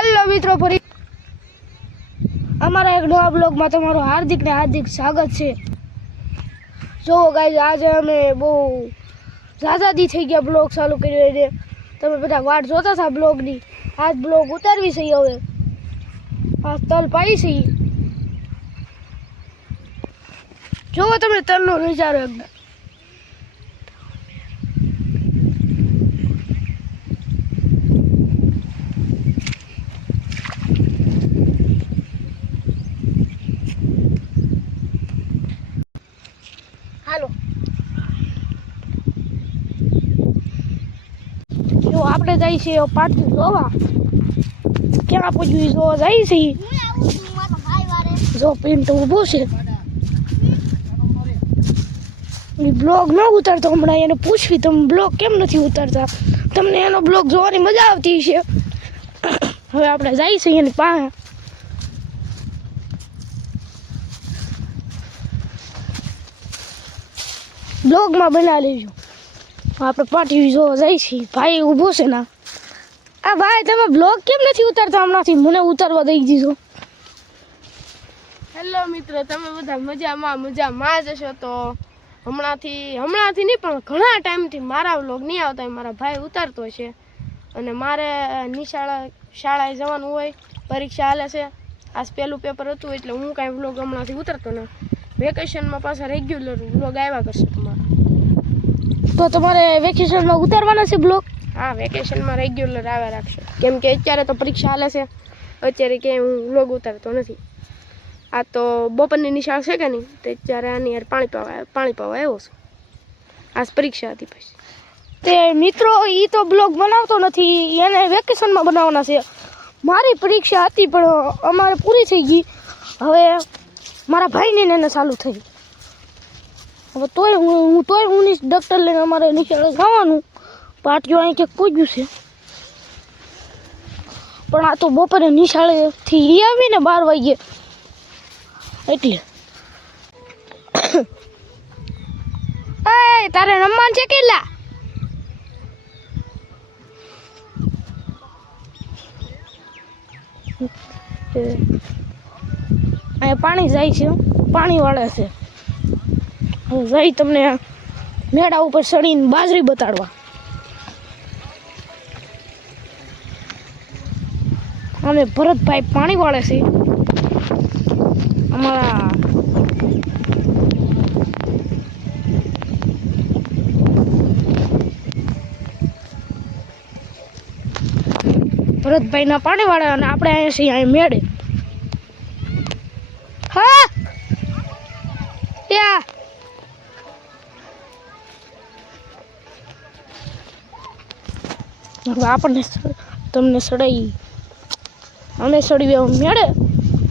Hello મિત્રો, ફરી અમારા એક નવા બ્લોગમાં તમારું હાર્દિક સ્વાગત છે। જો ગાઈઝ, આજે અમે બહુ ઝાઝાદી થઈ ગયા બ્લોગ ચાલુ કર્યો એટલે તમે બધા વાટ જોતા હતા બ્લોગની। આજ બ્લોગ ઉતારવી છે। હવે આ તલ પાડી છે। જોવો તમે તલનો નજારો એકદમ। હાલો, જો આપણે જઈએ છીએ પાછું જોવા। ક્યાં પૂછ્યું જોવા જઈએ છીએ। જો પિન્ટુ ઊભો છે, બ્લોગ ન ઉતારતો। હમણાં એને પૂછવી તમે બ્લોગ કેમ નથી ઉતારતા, તમને એનો બ્લોગ જોવાની મજા આવતી છે। હવે આપણે જઈએ છીએ એની પાસે। બ્લોગમાં બના લેજો। આપણે પાર્ટી જોવા જઈએ છીએ। ભાઈ ઊભો છે ના। આ ભાઈ તમે બ્લોગ કેમ નથી ઉતારતા હમણાંથી? મને ઉતારવા દઈ દીધો। હેલો મિત્રો, તમે બધા મજામાં જશો તો હમણાંથી નહીં પણ ઘણા ટાઈમથી મારા વ્લોગ નહીં આવતા। મારા ભાઈ ઉતારતો છે અને મારે શાળાએ જવાનું હોય, પરીક્ષા હાલે છે। આજ પહેલું પેપર હતું એટલે હું કાંઈ વ્લોગ હમણાંથી ઉતારતો ન। વેકેશનમાં પાછા રેગ્યુલર વ્લોગ આવ્યા કરશે તમારા। તો તમારે વેકેશનમાં ઉતારવાના છે બ્લોગ? હા, વેકેશનમાં રેગ્યુલર આવ્યા રાખશે, કેમ કે અત્યારે તો પરીક્ષા હાલે છે। અત્યારે ક્યાંય હું વ્લોગ ઉતારતો નથી। આ તો બપોરની નિશાળ છે કે નહીં, તો અત્યારે આની યાર પાણી પાવા આવ્યો છું। આજ પરીક્ષા હતી પછી। તે મિત્રો એ તો બ્લોગ બનાવતો નથી, એને વેકેશનમાં બનાવવાના છે। મારી પરીક્ષા હતી પણ અમારે પૂરી થઈ ગઈ। હવે મારા ભાઈને એને ચાલુ થઈ। હવે તોય હું ડૉક્ટર લઈને અમારે નિશાળે જવાનું। પાટીઓ અહીં ક્યાંક પૂજ્યું છે, પણ આ તો બપોરે નિશાળેથી આવીને 12 વાગે એટલે તારે રમવાનું છે કેટલા? અહીંયા પાણી જાય છે, પાણી વાળે છે। હું જઈ તમને મેળા ઉપર ચડીને બાજરી બતાડવા। અમે ભરતભાઈ પાણી વાળે છે। અમારા ભરતભાઈના પાણી વાળા અને આપણે અહીંયા છીએ અહીં મેળે। હા ત્યાં આપણને તમને સડાઈ અમે સડી મેળે।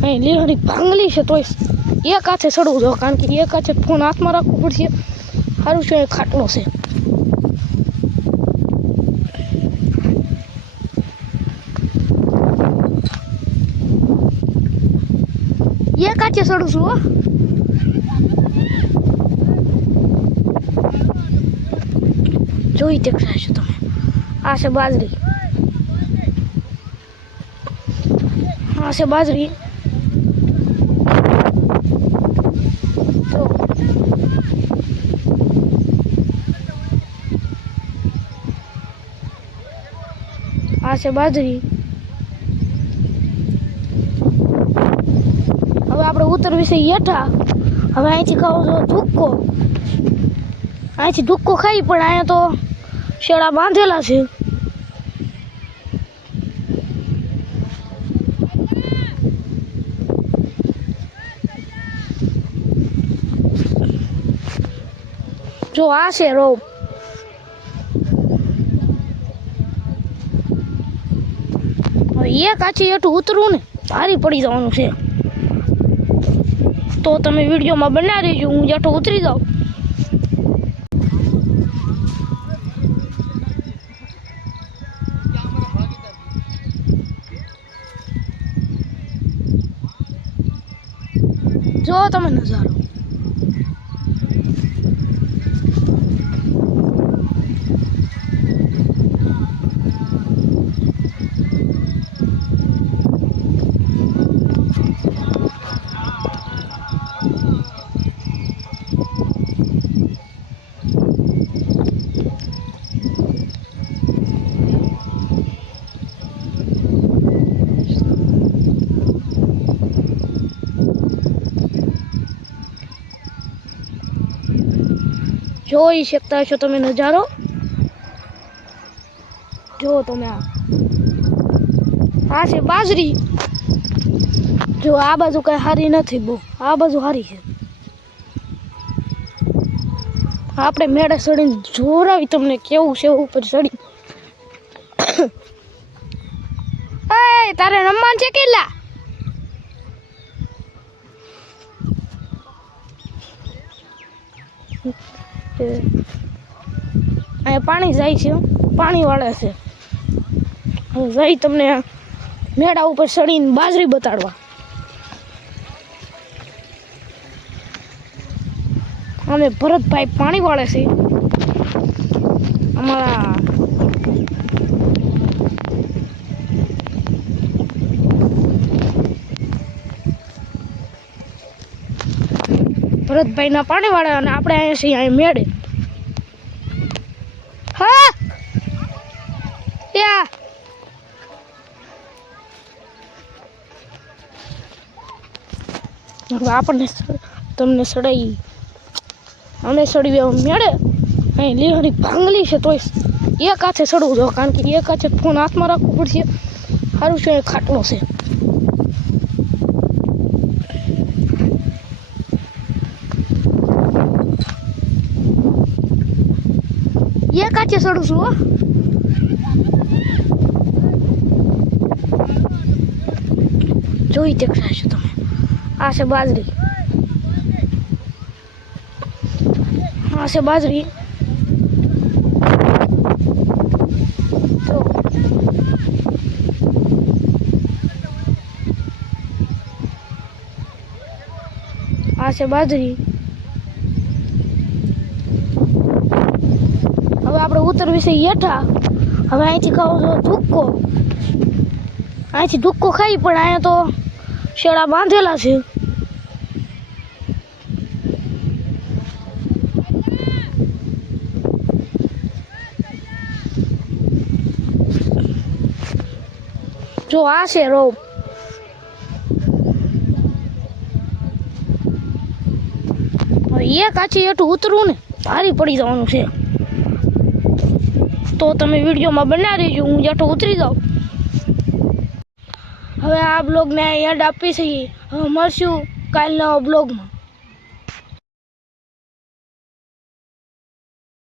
અહીં લીહડી ભાંગલી છે તોય એક હાથે સડવું જો, કારણ કે એક હાથે ફોન હાથમાં રાખવું પડશે। સારું છે ખાટલો છે। એક હાથે સડું છું હો। જોઈ તે છો તમે, આ છે બાજરી, આ છે બાજરી। તો આ છે બાજરી। હવે આપણે ઉતરવી છે હેઠા। હવે અહીંથી ખાવો છો ધુક્કો, અહીંથી ધુક્કો ખાઈ, પણ અહીંયા તો શેડા બાંધેલા છે। જો આ છે રોપ। હવે એક આછી હેઠું ઉતરવું ને ભારી પડી જવાનું છે। તો તમે વિડીયોમાં બના રહેજો, હું જેઠો ઉતરી જાઉં। જો તમે નજારો, જોઈ શકતા છો તમે નજારો. જો તમે આ છે બાજરી. જો આ બાજુ કઈ સારી નથી બહુ, આ બાજુ સારી છે. આપણે મેળે ચડીને જોરાવી તમને કેવું છે ઉપર ચડી. એ તારે રમવાનું છે કેટલા? અહીંયા પાણી જાય છે, પાણી વાળે છે. હવે જઈ તમને મેળા ઉપર ચડીને બાજરી બતાડવા. અમે ભરતભાઈ પાણી વાળે છે. અમારા ભરતભાઈના પાણી વાળે અને આપણે અહીંયા છીએ અહીંયા મેળે. હા યા હવે આપણને તમને સડાઈ અમે સડી મેળે. અહીં લીહડી ભાંગલી છે તોય એક હાથે સડવું જો, કારણ કે એક હાથે ફોન હાથમાં રાખવું પડશે. સારું છે ખાટલો છે. એક હાથે સડું છું હો. જોઈ દેખાય છો તમે. આ છે બાજરી, આ છે બાજરી. તો આ છે બાજરી. હવે આપણે ઉતરવી છે હેઠા. હવે અહીંથી ખાવો છો ધુક્કો. અહીંથી ધુક્કો ખાઈ, પણ અહીંયા તો શેડા બાંધેલા છે. જો આ છે રોપ. એક આછી હેઠું ઉતરવું ને ભારી પડી જવાનું છે. તો તમે વિડીયોમાં બનાવી રહેજો, હું જેઠો ઉતરી જાઉં. હવે આ બ્લોગને એડ આપી છે. હવે મળશું કાલના બ્લોગમાં.